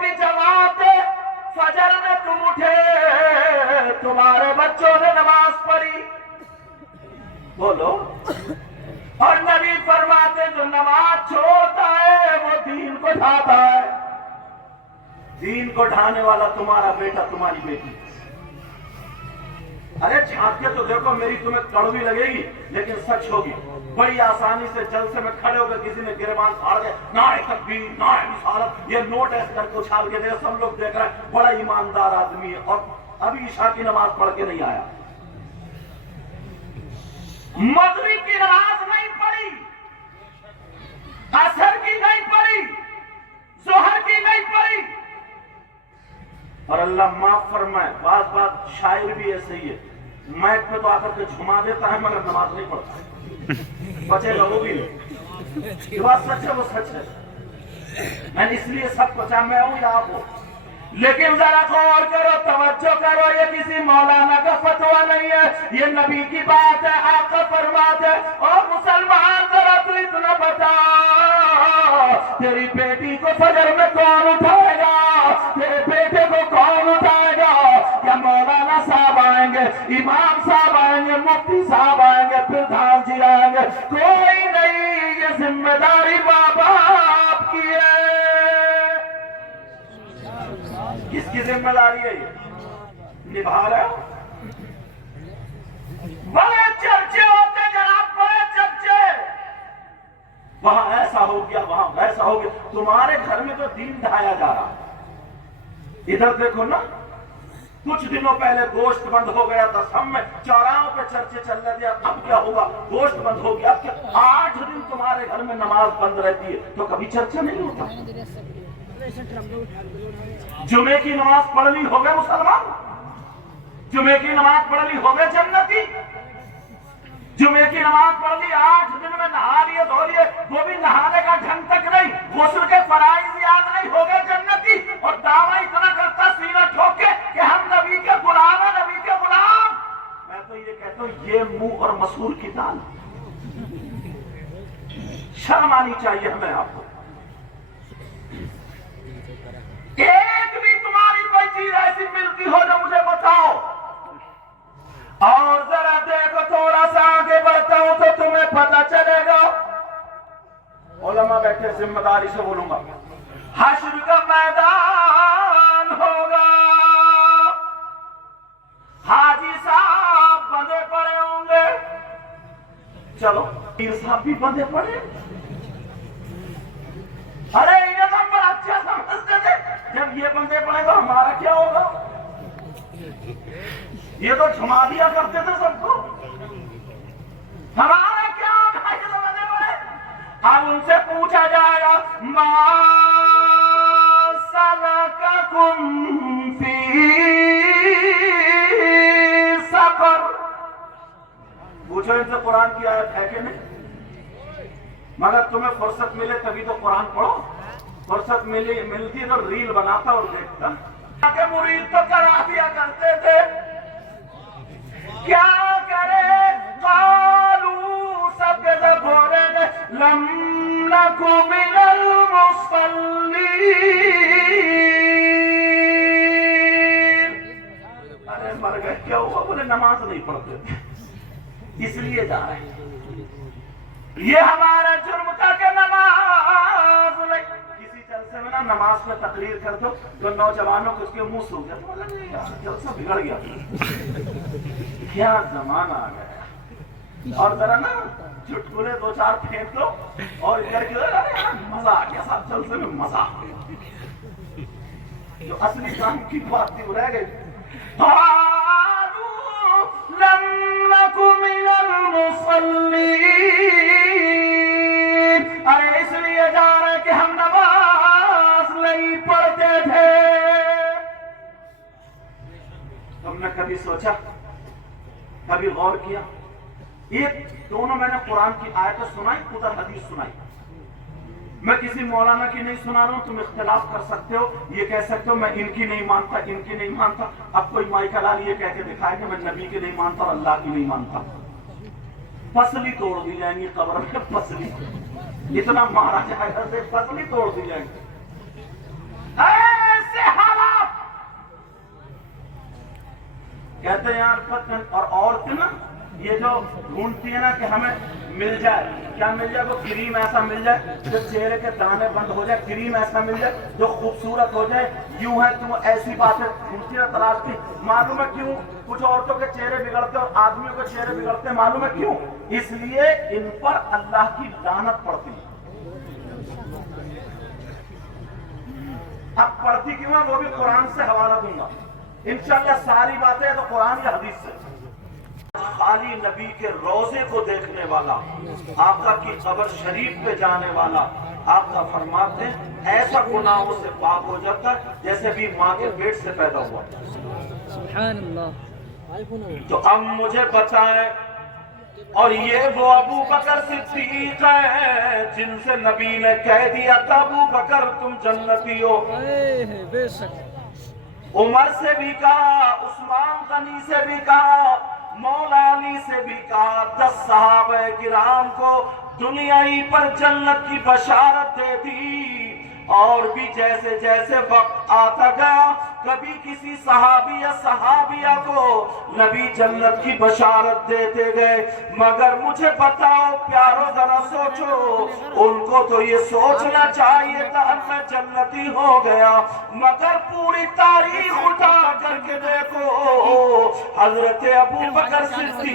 بھی جماعت فجر میں تم اٹھے، تمہارے بچوں نے نماز پڑھی، بولو، اور نبی فرماتے جو نماز چھوڑتا ہے وہ دین کو ڈھاتا ہے۔ دین کو ڈھانے والا تمہارا بیٹا، تمہاری بیٹی۔ ارے جھانک کے تو دیکھو، میری تمہیں کڑوی لگے گی لیکن سچ ہوگی۔ بڑی آسانی سے جلسے میں کھڑے ہو کر کسی نے گریبان پھاڑ کے نعرہ تکبیر، نعرہ رسالت، یہ نوٹ ایسے کر کے اچھال کے دے، سب لوگ دیکھ رہے ہیں، بڑا ایماندار آدمی ہے، اور ابھی عشاء کی نماز پڑھ کے نہیں آیا، مغرب کی نماز نہیں پڑھی، عصر کی نہیں پڑھی، ظہر کی نہیں پڑھی۔ اور اللہ معاف فرمائے، بعض بات شاعر بھی ایسے ہی ہے، مائک پہ تو آ کر کے جھما دیتا ہے مگر نماز نہیں پڑھتا، بچے گا وہ بھی نہیں۔ یہ بات سچ ہے، وہ سچ ہے، میں نے اس لیے سب کو چاہا، میں ہوں یا آپ ہو، لیکن ذرا غور کرو، توجہ کرو، یہ کسی مولانا کا فتویٰ نہیں ہے، یہ نبی کی بات ہے، آقا فرماتے ہیں۔ اور مسلمان ذرا تو اتنا بتا، تیری بیٹی کو فجر میں کون اٹھائے گا؟ تیرے بیٹے کو کون اٹھائے گا؟ کیا مولانا صاحب آئیں گے، امام صاحب آئیں گے، مفتی صاحب آئیں گے، پردھان جی آئیں گے؟ کوئی نہیں، یہ ذمہ داری ماں باپ کی ہے۔ کس کی ذمہ داری ہے یہ؟ نبھا رہے ہو؟ بڑے چرچے ہوتے جناب، بڑے چرچے، وہاں ایسا ہو گیا، وہاں ویسا ہو گیا، تمہارے گھر میں تو دین ڈھایا جا رہا۔ ادھر دیکھو نا، کچھ دنوں پہلے گوشت بند ہو گیا تھا، سب میں چوراہوں پہ چرچے چل رہے تھے، اب کیا ہوگا؟ گوشت بند ہو گیا، اب کیا 8 دن تمہارے گھر میں نماز بند رہتی ہے تو کبھی چرچا نہیں ہوتا؟ جمعے کی نماز پڑھ لی ہو گئے مسلمان، جمعے کی نماز پڑھ لی ہو گئے جنتی، جمعے کی نماز پڑھ لی، 8 دن میں نہا لیے دھو لیے، وہ بھی نہانے کا ڈھنگ تک نہیں، غسل کے فرائض یاد نہیں، ہو گئے جنتی، اور دعویٰ اتنا کرتا سینہ ٹھوک کے کہ ہم نبی کے غلام ہیں، نبی کے غلام۔ میں تو یہ کہتا ہوں، یہ منہ اور مسور کی دال، شرم آنی چاہیے ہمیں۔ آپ کو ایک بھی تمہاری کوئی چیز ایسی ملتی ہو جو مجھے بتاؤ، اور ذرا دیکھو، تھوڑا سا آگے بڑھتا ہوں تو تمہیں پتہ چلے گا۔ علماء بیٹھے، ذمہ داری سے بولوں گا، حشر کا میدان ہوگا، حاجی صاحب بندے پڑے ہوں گے، چلو پیر صاحب بھی بندے پڑے، ارے یہ تو بڑا اچھا سمجھتے تھے، جب یہ بندے پڑے تو ہمارا کیا ہوگا؟ یہ تو جھما دیا کرتے تھے سب کو، ہمارا کیا ہوگا؟ یہ تو بندے پڑے۔ اب ان سے پوچھا جائے گا، ما سلککم فی سقر، پوچھو ان سے قرآن کی آیت ہے کہ نہیں؟ مگر تمہیں فرصت ملے تبھی تو قرآن پڑھو، فرصت ملتی تو ریل بناتا اور دیکھتا کہ مرید تو کرا دیا کرتے تھے، کیا کرے؟ قالوا، سب کے سب بولے نے، لم نک من المصلین، ارے مر گئے، کیا ہوا؟ بولے نماز نہیں پڑھتے تھے، اس لیے جا رہے ہیں۔ یہ ہمارا جرم تھا کہ نماز نہیں۔ کسی جلسے میں نا نماز میں تقریر کر دو تو نوجوانوں کو اس کے منہ سو گیا، تو بولا نہیں یار، جلسہ بگڑ گیا، کیا زمانہ آ گیا۔ اور ذرا نا چٹکلے 2-4 پھینک دو اور ادھر کی ادھر، مزہ آ گیا صاحب، جلسے میں مزہ آ گیا، جو اصلی کام کی بات تھی وہ رہ گئی۔ لم نک من المصلین، ارے اس لیے جا رہے کہ ہم نماز نہیں پڑھتے تھے۔ تم نے کبھی سوچا، کبھی غور کیا؟ ایک دونوں میں نے قرآن کی آیتیں سنائی، ادھر حدیث سنائی، میں کسی مولانا کی نہیں سنا رہا ہوں، تم اختلاف کر سکتے ہو، یہ کہہ سکتے ہو میں ان کی نہیں مانتا، ان کی نہیں مانتا۔ اب کوئی مائی کلال یہ کہہ کے دکھائے کہ میں نبی کی نہیں مانتا اور اللہ کی نہیں مانتا، پسلی توڑ دی جائیں گی قبر میں، پسلی اتنا مارا جائے گا، پسلی توڑ دی جائیں گی۔ نفت میں، اور عورتیں نا یہ جو ڈھونڈتی ہے نا کہ ہمیں مل جائے، کیا مل جائے؟ وہ کریم ایسا مل جائے جو چہرے کے دانے بند ہو جائے، کریم ایسا مل جائے جو خوبصورت ہو جائے، یوں ہے تو ایسی باتیں ڈھونڈتی ہے، تلاشتی۔ معلوم ہے کیوں کچھ عورتوں کے چہرے بگڑتے اور آدمیوں کے چہرے بگڑتے ہیں؟ معلوم ہے کیوں؟ اس لیے ان پر اللہ کی لعنت پڑتی ہے۔ اب پڑھتی کیوں ہے وہ بھی قرآن سے حوالہ دوں گا انشاءاللہ، ساری باتیں تو قرآن یا حدیث سے۔ خالی نبی کے روزے کو دیکھنے والا، آقا کی قبر شریف پہ جانے والا، آقا فرماتے ہیں ایسا گناہوں سے پاک ہو جاتا ہے جیسے بھی ماں کے پیٹ سے پیدا ہوا۔ سبحان اللہ۔ تو اب مجھے بتائیں، اور یہ وہ ابو بکر صدیق ہے جن سے نبی نے کہہ دیا تھا ابو بکر تم جنتی ہو۔ بے شک عمر سے بھی کہا، عثمان غنی سے بھی کہا، مولا علی سے بھی کہا، 10 صحابہ کرام کو دنیائی پر جنت کی بشارت دے دی۔ اور بھی جیسے جیسے وقت آتا گیا کبھی کسی صحابی یا صحابیہ کو نبی جنت کی بشارت دیتے گئے، مگر مجھے بتاؤ پیارو ذرا سوچو، ان کو تو یہ سوچنا چاہیے تھا میں جنتی ہو گیا، مگر پوری تاریخ اٹھا کر کے دیکھو حضرت ابو بکر صدیق